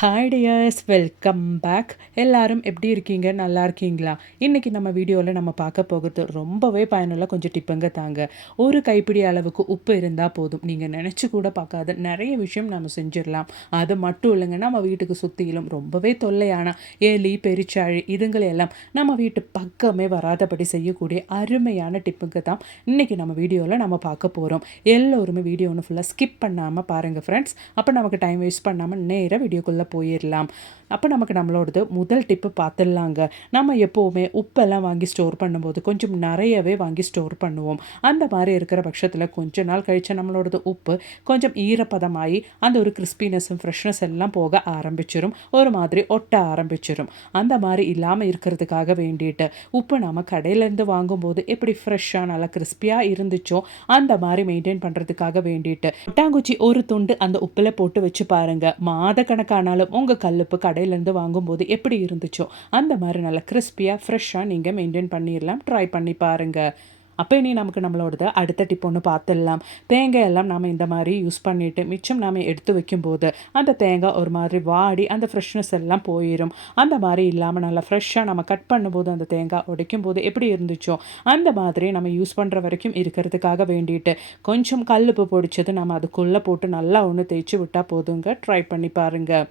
Hi tears, welcome back. எல்லாரும் எப்படி இருக்கீங்க? நல்லா இருக்கீங்களா? இன்றைக்கி நம்ம வீடியோவில் நம்ம பார்க்க போகிறது ரொம்பவே பயனுள்ள கொஞ்சம் டிப்புங்க தாங்க. ஒரு கைப்பிடி அளவுக்கு உப்பு இருந்தால் போதும். நீங்கள் நினச்சி கூட பார்க்காத நிறைய விஷயம் நம்ம செஞ்சிடலாம். அது மட்டும் இல்லைங்க, நம்ம வீட்டுக்கு சுற்றிலும் ரொம்பவே தொல்லையான எலி, பெருச்சாழி இதுங்களையெல்லாம் நம்ம வீட்டு பக்கமே வராதபடி செய்யக்கூடிய அருமையான டிப்புங்க தான் இன்றைக்கி நம்ம வீடியோவில் நம்ம பார்க்க போகிறோம். எல்லோருமே வீடியோ ஒன்று ஃபுல்லாக ஸ்கிப் பண்ணாமல் பாருங்கள் ஃப்ரெண்ட்ஸ். அப்போ நமக்கு டைம் வேஸ்ட் பண்ணாமல் நேராக வீடியோக்குள்ளே போயிடலாம். அப்போ நமக்கு நம்மளோடது முதல் டிப்பு பார்த்துடலாங்க. நம்ம எப்போவுமே உப்பெல்லாம் வாங்கி ஸ்டோர் பண்ணும்போது கொஞ்சம் நிறையவே வாங்கி ஸ்டோர் பண்ணுவோம். அந்த மாதிரி இருக்கிற பட்சத்தில் கொஞ்ச நாள் கழித்து நம்மளோடது உப்பு கொஞ்சம் ஈரப்பதமாகி அந்த ஒரு கிறிஸ்பினஸும் ஃப்ரெஷ்னஸ் எல்லாம் போக ஆரம்பிச்சிடும். ஒரு மாதிரி ஒட்ட ஆரம்பிச்சிடும். அந்த மாதிரி இல்லாமல் இருக்கிறதுக்காக வேண்டிட்டு உப்பு நம்ம கடையிலேருந்து வாங்கும்போது எப்படி ஃப்ரெஷ்ஷாக நல்லா கிறிஸ்பியாக இருந்துச்சோ அந்த மாதிரி மெயின்டைன் பண்ணுறதுக்காக வேண்டிட்டு கொட்டாங்குச்சி ஒரு துண்டு அந்த உப்பில் போட்டு வச்சு பாருங்கள். மாதக்கணக்கானாலும் உங்கள் கல்லுப்பு கடையிலேருந்து வாங்கும்போது எப்படி இருந்துச்சோ அந்த மாதிரி நல்லா கிறிஸ்பியாக ஃப்ரெஷ்ஷாக நீங்கள் மெயின்டைன் பண்ணிடலாம். ட்ரை பண்ணி பாருங்கள். அப்போ இனி நமக்கு நம்மளோடது அடுத்த டிப் ஒன்று பார்த்துடலாம். தேங்காய் எல்லாம் நாம் இந்த மாதிரி யூஸ் பண்ணிவிட்டு மிச்சம் நாம் எடுத்து வைக்கும்போது அந்த தேங்காய் ஒரு மாதிரி வாடி அந்த ஃப்ரெஷ்னஸ் எல்லாம் போயிடும். அந்த மாதிரி இல்லாமல் நல்லா ஃப்ரெஷ்ஷாக நம்ம கட் பண்ணும்போது அந்த தேங்காய் உடைக்கும் போது எப்படி இருந்துச்சோ அந்த மாதிரி நம்ம யூஸ் பண்ணுற வரைக்கும் இருக்கிறதுக்காக வேண்டிட்டு கொஞ்சம் கல்லுப்பு பொடிச்சது நம்ம அதுக்குள்ளே போட்டு நல்லா ஒன்று தேய்ச்சி விட்டால் போதுங்க. ட்ரை பண்ணி பாருங்கள்.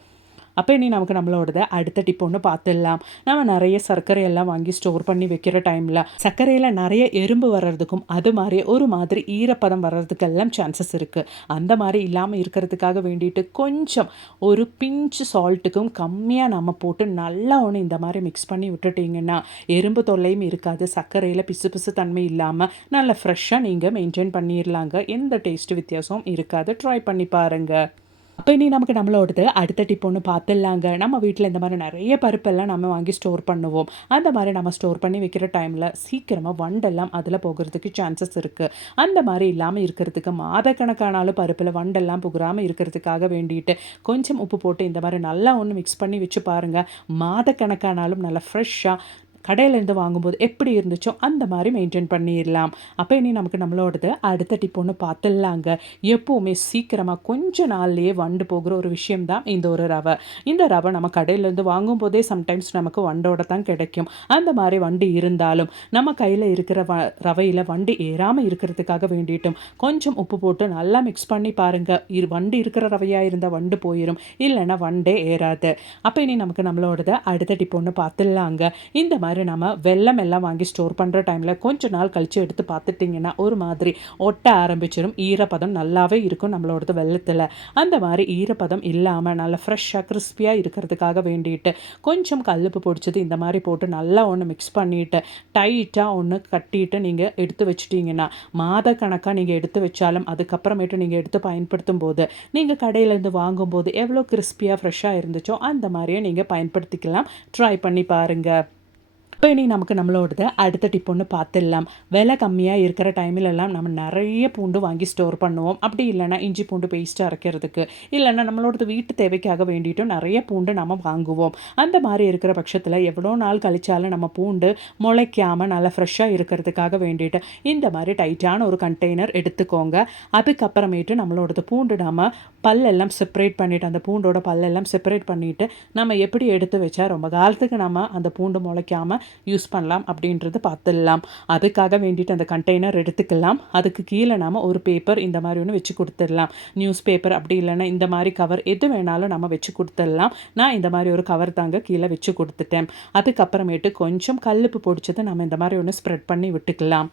அப்போ இனி நமக்கு நம்மளோடத அடுத்த டிப் ஒன்று பார்த்துடலாம். நம்ம நிறைய சர்க்கரையெல்லாம் வாங்கி ஸ்டோர் பண்ணி வைக்கிற டைமில் சர்க்கரையில் நிறைய எறும்பு வர்றதுக்கும் அது மாதிரி ஒரு மாதிரி ஈரப்பதம் வர்றதுக்கெல்லாம் சான்சஸ் இருக்குது. அந்த மாதிரி இல்லாமல் இருக்கிறதுக்காக வேண்டிட்டு கொஞ்சம் ஒரு பிஞ்சு சால்ட்டுக்கும் கம்மியாக நம்ம போட்டு நல்லா ஒன்று இந்த மாதிரி மிக்ஸ் பண்ணி விட்டுட்டிங்கன்னா எறும்பு தொல்லையும் இருக்காது. சர்க்கரையில் பிசு பிசு தன்மை இல்லாமல் நல்லா ஃப்ரெஷ்ஷாக நீங்கள் மெயின்டைன் பண்ணிடலாங்க. எந்த டேஸ்ட் வித்தியாசமும் இருக்காது. ட்ரை பண்ணி பாருங்கள். அப்போ இனி நமக்கு நம்மளோடது அடுத்த டிப் ஒன்று பார்த்துடலாங்க. நம்ம வீட்டில் இந்த மாதிரி நிறைய பருப்பெல்லாம் நம்ம வாங்கி ஸ்டோர் பண்ணுவோம். அந்த மாதிரி நம்ம ஸ்டோர் பண்ணி வைக்கிற டைமில் சீக்கிரமாக வண்டெல்லாம் அதில் போகிறதுக்கு சான்சஸ் இருக்குது. அந்த மாதிரி இல்லாமல் இருக்கிறதுக்கு மாதக்கணக்கானாலும் பருப்பில் வண்டெல்லாம் புகுறாமல் இருக்கிறதுக்காக வேண்டிட்டு கொஞ்சம் உப்பு போட்டு இந்த மாதிரி நல்லா ஒன்று மிக்ஸ் பண்ணி வச்சு பாருங்கள். மாதக்கணக்கானாலும் நல்லா ஃப்ரெஷ்ஷாக கடையிலேருந்து வாங்கும்போது எப்படி இருந்துச்சோ அந்த மாதிரி மெயின்டைன் பண்ணிடலாம். அப்போ இனி நமக்கு நம்மளோடது அடுத்த டிப் ஒன்று பார்த்துடலாங்க. எப்போவுமே சீக்கிரமாக கொஞ்ச நாள்லேயே வண்டு போகிற ஒரு விஷயம்தான் இந்த ஒரு ரவை. இந்த ரவை நம்ம கடையிலேருந்து வாங்கும்போதே சம்டைம்ஸ் நமக்கு வண்டோட தான் கிடைக்கும். அந்த மாதிரி வண்டு இருந்தாலும் நம்ம கையில் இருக்கிற ரவையில் வண்டு ஏறாமல் இருக்கிறதுக்காக வேண்டிட்டும் கொஞ்சம் உப்பு போட்டு நல்லா மிக்ஸ் பண்ணி பாருங்கள். வண்டு இருக்கிற ரவையாக இருந்தால் வண்டு போயிடும், இல்லைன்னா வண்டே ஏறாது. அப்போ இனி நமக்கு நம்மளோடது அடுத்த டிப் ஒன்று பார்த்துடலாங்க. இந்த மாதிரி நம்ம வெல்லம் எல்லாம் வாங்கி ஸ்டோர் பண்ணுற டைமில் கொஞ்ச நாள் கழித்து எடுத்து பார்த்துட்டிங்கன்னா ஒரு மாதிரி ஒட்ட ஆரம்பிச்சிடும். ஈரப்பதம் நல்லாவே இருக்கும் நம்மளோடது வெல்லத்தில். அந்த மாதிரி ஈரப்பதம் இல்லாமல் நல்லா ஃப்ரெஷ்ஷாக கிறிஸ்பியாக இருக்கிறதுக்காக வேண்டிட்டு கொஞ்சம் கல்லுப்பு பொடிச்சது இந்த மாதிரி போட்டு நல்லா ஒன்று மிக்ஸ் பண்ணிவிட்டு டைட்டாக ஒன்று கட்டிட்டு நீங்கள் எடுத்து வச்சுட்டிங்கன்னா மாதக்கணக்காக நீங்கள் எடுத்து வச்சாலும் அதுக்கப்புறமேட்டு நீங்கள் எடுத்து பயன்படுத்தும் போது நீங்கள் கடையிலேருந்து வாங்கும்போது எவ்வளோ கிறிஸ்பியாக ஃப்ரெஷ்ஷாக இருந்துச்சோ அந்த மாதிரியே நீங்கள் பயன்படுத்திக்கலாம். ட்ரை பண்ணி பாருங்கள். இப்போ இனி நமக்கு நம்மளோடது அடுத்த டிப் ஒன்று பார்த்துடலாம். விலை கம்மியாக இருக்கிற டைமிலெல்லாம் நம்ம நிறைய பூண்டு வாங்கி ஸ்டோர் பண்ணுவோம். அப்படி இல்லைனா இஞ்சி பூண்டு பேஸ்ட்டு அரைக்கிறதுக்கு, இல்லைன்னா நம்மளோடது வீட்டு தேவைக்காக வேண்டிட்டும் நிறைய பூண்டு நம்ம வாங்குவோம். அந்த மாதிரி இருக்கிற பட்சத்தில் எவ்வளோ நாள் கழிச்சாலும் நம்ம பூண்டு முளைக்காமல் நல்லா ஃப்ரெஷ்ஷாக இருக்கிறதுக்காக வேண்டிட்டு இந்த மாதிரி டைட்டான ஒரு கண்டெய்னர் எடுத்துக்கோங்க. அதுக்கப்புறமேட்டு நம்மளோடது பூண்டு நம்ம பல்லெல்லாம் செப்பரேட் பண்ணிவிட்டு அந்த பூண்டோட பல்லெல்லாம் செப்பரேட் பண்ணிவிட்டு நம்ம எப்படி எடுத்து வச்சா ரொம்ப காலத்துக்கு நம்ம அந்த பூண்டு முளைக்காமல் யூஸ் பண்ணலாம் அப்படின்றது பார்த்துடலாம். அதுக்காக வேண்டிட்டு அந்த கண்டெய்னர் எடுத்துக்கலாம். அதுக்கு கீழே நாம் ஒரு பேப்பர் இந்த மாதிரி ஒன்று வச்சு கொடுத்துடலாம். நியூஸ் பேப்பர் அப்படி இல்லைன்னா இந்த மாதிரி கவர் எது வேணாலும் நம்ம வச்சு கொடுத்துடலாம். நான் இந்த மாதிரி ஒரு கவர் தாங்க கீழே வச்சு கொடுத்துட்டேன். அதுக்கப்புறமேட்டு கொஞ்சம் கல்லுப்பு பொடிச்சதை நம்ம இந்த மாதிரி ஒன்று ஸ்ப்ரெட் பண்ணி விட்டுக்கலாம்.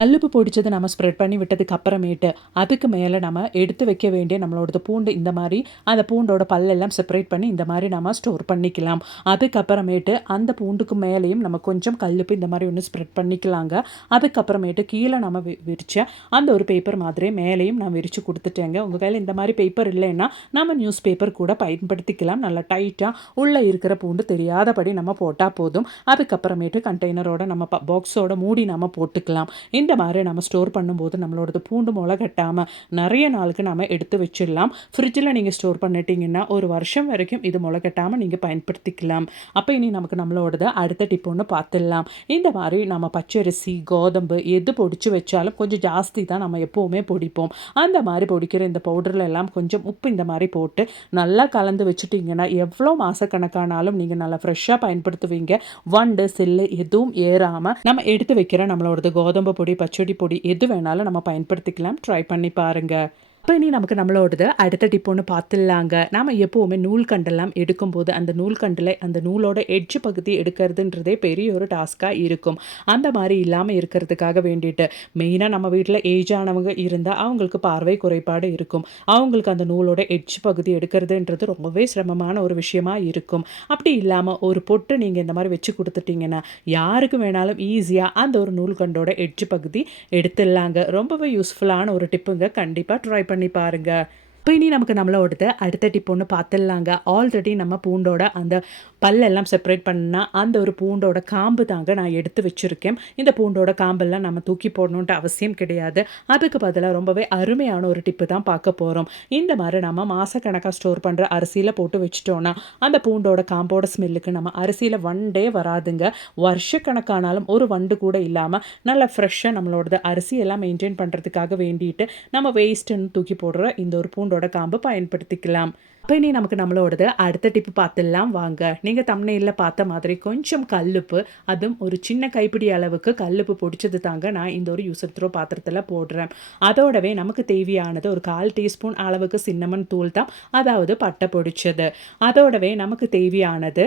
கல்லுப்பு பொடிச்சது நம்ம ஸ்ப்ரெட் பண்ணி விட்டதுக்கு அப்புறமேட்டு அதுக்கு மேலே நம்ம எடுத்து வைக்க வேண்டிய நம்மளோட பூண்டு இந்த மாதிரி அந்த பூண்டோட பல்லெல்லாம் செப்பரேட் பண்ணி இந்த மாதிரி நம்ம ஸ்டோர் பண்ணிக்கலாம். அதுக்கப்புறமேட்டு அந்த பூண்டுக்கு மேலேயும் நம்ம கொஞ்சம் கல்லுப்பு இந்த மாதிரி ஒன்று ஸ்ப்ரெட் பண்ணிக்கலாங்க. அதுக்கப்புறமேட்டு கீழே நம்ம விரிச்ச அந்த ஒரு பேப்பர் மாதிரி மேலேயும் நான் விரித்து கொடுத்துட்டேங்க. உங்கள் கையில் இந்த மாதிரி பேப்பர் இல்லைன்னா நம்ம நியூஸ் பேப்பர் கூட பயன்படுத்திக்கலாம். நல்லா டைட்டாக உள்ளே இருக்கிற பூண்டு தெரியாதபடி நம்ம போட்டால் போதும். அதுக்கப்புறமேட்டு கண்டெய்னரோட நம்ம பாக்ஸோட மூடி நம்ம போட்டுக்கலாம். இந்த மாதிரி நம்ம ஸ்டோர் பண்ணும்போது நம்மளோடது பூண்டு முளை கட்டாமல் நிறைய நாளுக்கு நம்ம எடுத்து வச்சிடலாம். ஃப்ரிட்ஜில் நீங்கள் ஸ்டோர் பண்ணிட்டீங்கன்னா ஒரு வருஷம் வரைக்கும் இது முளை கட்டாமல் நீங்கள் பயன்படுத்திக்கலாம். அப்போ இனி நமக்கு நம்மளோடது அடுத்த டிப் ஒன்று பார்த்துடலாம். இந்த மாதிரி நம்ம பச்சரிசி கோதம்பு எது பொடிச்சு வச்சாலும் கொஞ்சம் ஜாஸ்தி தான் நம்ம எப்போவுமே பொடிப்போம். அந்த மாதிரி பொடிக்கிற இந்த பவுடரில் எல்லாம் கொஞ்சம் உப்பு இந்த மாதிரி போட்டு நல்லா கலந்து வச்சுட்டிங்கன்னா எவ்வளோ மாதக்கணக்கானாலும் நீங்கள் நல்லா ஃப்ரெஷ்ஷாக பயன்படுத்துவீங்க. வண்டு சில்லு எதுவும் ஏறாமல் நம்ம எடுத்து வைக்கிற நம்மளோடது கோதம்பு பொடி பச்சடி பொடி எது வேணாலும் நம்ம பயன்படுத்திக்கலாம். ட்ரை பண்ணி பாருங்கள். இப்போ இனி நமக்கு நம்மளோடது அடுத்த டிப் ஒன்று பார்த்துடலாங்க. நாம் எப்போவுமே நூல்கண்டெல்லாம் எடுக்கும்போது அந்த நூல்கண்டில் அந்த நூலோட எட்ஜ் பகுதி எடுக்கிறதுன்றதே பெரிய ஒரு டாஸ்க்காக இருக்கும். அந்த மாதிரி இல்லாமல் இருக்கிறதுக்காக வேண்டிட்டு மெயினாக நம்ம வீட்டில் ஏஜ் ஆனவங்க இருந்தால் அவங்களுக்கு பார்வை குறைபாடு இருக்கும். அவங்களுக்கு அந்த நூலோட எட்ஜ் பகுதி எடுக்கிறதுன்றது ரொம்பவே சிரமமான ஒரு விஷயமா இருக்கும். அப்படி இல்லாமல் ஒரு பொட்டு நீங்கள் இந்த மாதிரி வச்சு கொடுத்துட்டிங்கன்னா யாருக்கு வேணாலும் ஈஸியாக அந்த ஒரு நூல்கண்டோட எட்ஜ் பகுதி எடுத்துடலாங்க. ரொம்பவே யூஸ்ஃபுல்லான ஒரு டிப்புங்க. கண்டிப்பாக ட்ரை பண்ணி பாருங்க. இப்போ இனி நமக்கு நம்மளோடது அடுத்த டிப் ஒன்று பார்த்துடலாங்க. ஆல்ரெடி நம்ம பூண்டோட அந்த பல்லெல்லாம் செப்பரேட் பண்ணால் அந்த ஒரு பூண்டோட காம்பு தாங்க நான் எடுத்து வச்சுருக்கேன். இந்த பூண்டோட காம்பெல்லாம் நம்ம தூக்கி போடணுன்ட்டு அவசியம் கிடையாது. அதுக்கு பதிலாக ரொம்பவே அருமையான ஒரு டிப்பு தான் பார்க்க போகிறோம். இந்த மாதிரி நம்ம மாதக்கணக்காக ஸ்டோர் பண்ணுற அரிசியில் போட்டு வச்சிட்டோன்னா அந்த பூண்டோட காம்போட ஸ்மெல்லுக்கு நம்ம அரிசியில் வண்டே வராதுங்க. வருஷக்கணக்கானாலும் ஒரு வண்டு கூட இல்லாமல் நல்லா ஃப்ரெஷ்ஷாக நம்மளோடது அரிசியெல்லாம் மெயின்டைன் பண்ணுறதுக்காக வேண்டிட்டு நம்ம வேஸ்ட்டுன்னு தூக்கி போடுற இந்த ஒரு பூண்டோட காம்பு பயன்படுத்திக்கலாம். அப்போ இனி நமக்கு நம்மளோடது அடுத்த டிப்பு பார்த்துடலாம் வாங்க. நீங்கள் தம்ப்நெயில்ல பார்த்த மாதிரி கொஞ்சம் கல்லுப்பு, அதுவும் ஒரு சின்ன கைப்பிடி அளவுக்கு கல்லுப்பு பொடிச்சது தாங்க நான் இந்த ஒரு யூஸ் அண்ட் த்ரோ பாத்திரத்தில் போடுறேன். அதோடவே நமக்கு தேவையானது ஒரு 1/4 டீஸ்பூன் அளவுக்கு சின்னமன் தூள் தான், அதாவது பட்டை பொடிச்சது. அதோடவே நமக்கு தேவையானது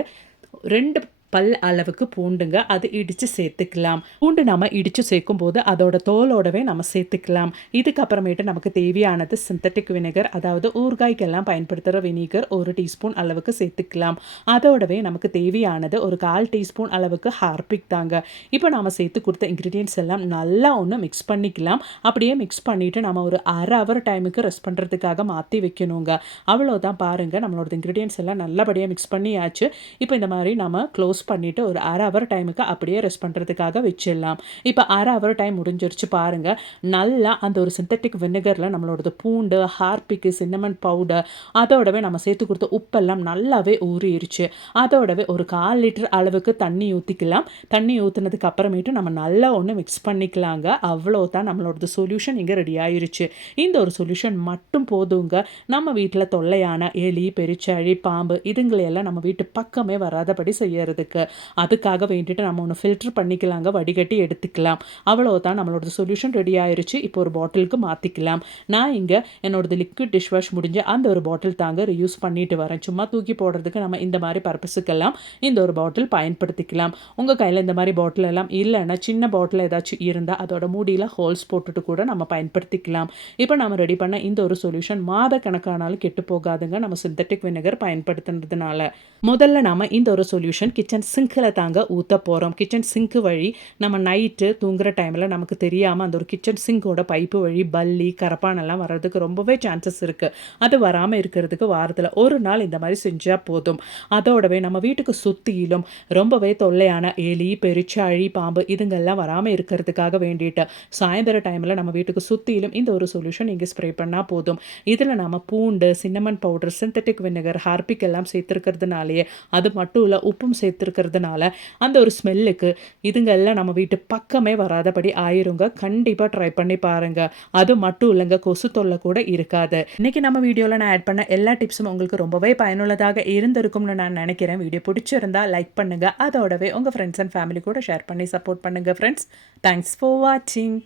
2 பல் அளவுக்கு பூண்டுங்க. அது இடித்து சேர்த்துக்கலாம். பூண்டு நம்ம இடித்து சேர்க்கும் போது அதோட தோலோடவே நம்ம சேர்த்துக்கலாம். இதுக்கப்புறமேட்டு நமக்கு தேவையானது சிந்தட்டிக் வினிகர், அதாவது ஊறுகாய்க்கெல்லாம் பயன்படுத்துகிற வினிகர் 1 டீஸ்பூன் அளவுக்கு சேர்த்துக்கலாம். அதோடவே நமக்கு தேவையானது ஒரு 1/4 டீஸ்பூன் அளவுக்கு ஹார்பிக் தாங்க. இப்போ நம்ம சேர்த்து கொடுத்த இன்க்ரீடியன்ட்ஸ் எல்லாம் நல்லா ஒன்று மிக்ஸ் பண்ணிக்கலாம். அப்படியே மிக்ஸ் பண்ணிவிட்டு நம்ம ஒரு அரை ஹவர் டைமுக்கு ரெஸ்ட் பண்ணுறதுக்காக மாற்றி வைக்கணுங்க. அவ்வளோதான் பாருங்கள், நம்மளோட இன்க்ரீடியன்ட்ஸ் எல்லாம் நல்லபடியாக மிக்ஸ் பண்ணியாச்சு. இப்போ இந்த மாதிரி நம்ம க்ளோஸ் பண்ணிட்டு ஒரு அரை ஹவர் டைமுக்கு அப்படியே ரெஸ்ட் பண்ணுறதுக்காக வச்சிடலாம். இப்போ அரை ஹவர் டைம் முடிஞ்சிருச்சு பாருங்கள். நல்லா அந்த ஒரு சிந்தட்டிக் வினிகரில் நம்மளோடது பூண்டு, ஹார்பிக்கு, சின்னமன் பவுடர், அதோடவே நம்ம சேர்த்து கொடுத்த உப்பெல்லாம் நல்லாவே ஊறிடுச்சு. அதோடவே ஒரு 1/4 லிட்டர் அளவுக்கு தண்ணி ஊற்றிக்கலாம். தண்ணி ஊற்றினதுக்கு அப்புறமேட்டு நம்ம நல்லா ஒன்று மிக்ஸ் பண்ணிக்கலாங்க. அவ்வளோதான், நம்மளோடது சொல்யூஷன் இங்கே ரெடி ஆயிருச்சு. இந்த ஒரு சொல்யூஷன் மட்டும் போதுங்க. நம்ம வீட்டில் தொல்லையான எலி, பெருச்சாழி, பாம்பு இதுங்களையெல்லாம் நம்ம வீட்டு பக்கமே வராதபடி செய்யறதுக்கு. அதுக்காக வேண்டிட்டு நம்ம ஒன்று ஃபில்டர் பண்ணிக்கலாங்க, வடிகட்டி எடுத்துக்கலாம். அவ்வளோதான், நம்மளோட சொல்யூஷன் ரெடி ஆயிருச்சு. இப்போ ஒரு பாட்டிலுக்கு மாற்றிக்கலாம். நான் இங்கே என்னோடது லிக்விட் டிஷ் வாஷ் முடிஞ்ச அந்த ஒரு பாட்டில் தாங்க ரியூஸ் பண்ணிட்டு வரேன். சும்மா தூக்கி போடுறதுக்கு நம்ம இந்த மாதிரி பர்பஸுக்கெல்லாம் இந்த ஒரு பாட்டில் பயன்படுத்திக்கலாம். உங்கள் கையில் இந்த மாதிரி பாட்டில் எல்லாம் இல்லைன்னா சின்ன பாட்டில் ஏதாச்சும் இருந்தால் அதோட மூடியில் ஹோல்ஸ் போட்டுட்டு கூட நம்ம பயன்படுத்திக்கலாம். இப்போ நம்ம ரெடி பண்ண இந்த ஒரு சொல்யூஷன் மாத கணக்கானாலும் கெட்டு போகாதுங்க, நம்ம சிந்தட்டிக் வினிகர் பயன்படுத்துனதுனால. முதல்ல நம்ம இந்த ஒரு சொல்யூஷன் கிச்சன் சிங்கில் தாங்க ஊற்ற போகிறோம். கிச்சன் சிங்க்கு வழி நம்ம நைட்டு தூங்குகிற டைமில் நமக்கு தெரியாமல் அந்த ஒரு கிச்சன் சிங்கோட பைப்பு வழி பல்லி, கரப்பானெல்லாம் வர்றதுக்கு ரொம்பவே சான்சஸ் இருக்குது. அது வராமல் இருக்கிறதுக்கு வாரத்தில் ஒரு நாள் இந்த மாதிரி செஞ்சால் போதும். அதோடவே நம்ம வீட்டுக்கு சுற்றிலும் ரொம்பவே தொல்லையான எலி, பெருச்சாழி, பாம்பு இதுங்கெல்லாம் வராமல் இருக்கிறதுக்காக வேண்டிட்டு சாயந்தர டைமில் நம்ம வீட்டுக்கு சுற்றிலும் இந்த ஒரு சொல்யூஷன் இங்கே ஸ்ப்ரே பண்ணால் போதும். இதில் நம்ம பூண்டு, cinnamon powder, synthetic vinegar, Harpic எல்லாம் சேர்த்துருக்கிறதுனாலேயே, அது மட்டும் இல்லை உப்பும் சேர்த்துருக்கிறதுனால அந்த ஒரு ஸ்மெல்லுக்கு இதுங்கெல்லாம் நம்ம வீட்டு பக்கமே வராதபடி ஆயிருங்க. கண்டிப்பாக ட்ரை பண்ணி பாருங்க. அது மட்டும் இல்லைங்க, கொசு தொல்லை கூட இருக்காது. இன்னைக்கு நம்ம வீடியோவில் நான் ஆட் பண்ண எல்லா டிப்ஸும் உங்களுக்கு ரொம்பவே பயனுள்ளதாக இருந்திருக்கும்னு நான் நினைக்கிறேன். வீடியோ பிடிச்சிருந்தா லைக் பண்ணுங்க. அதோடவே உங்கள் ஃப்ரெண்ட்ஸ் அண்ட் ஃபேமிலி கூட ஷேர் பண்ணி சப்போர்ட் பண்ணுங்க ஃப்ரெண்ட்ஸ். தேங்க்ஸ் ஃபார் வாட்சிங்.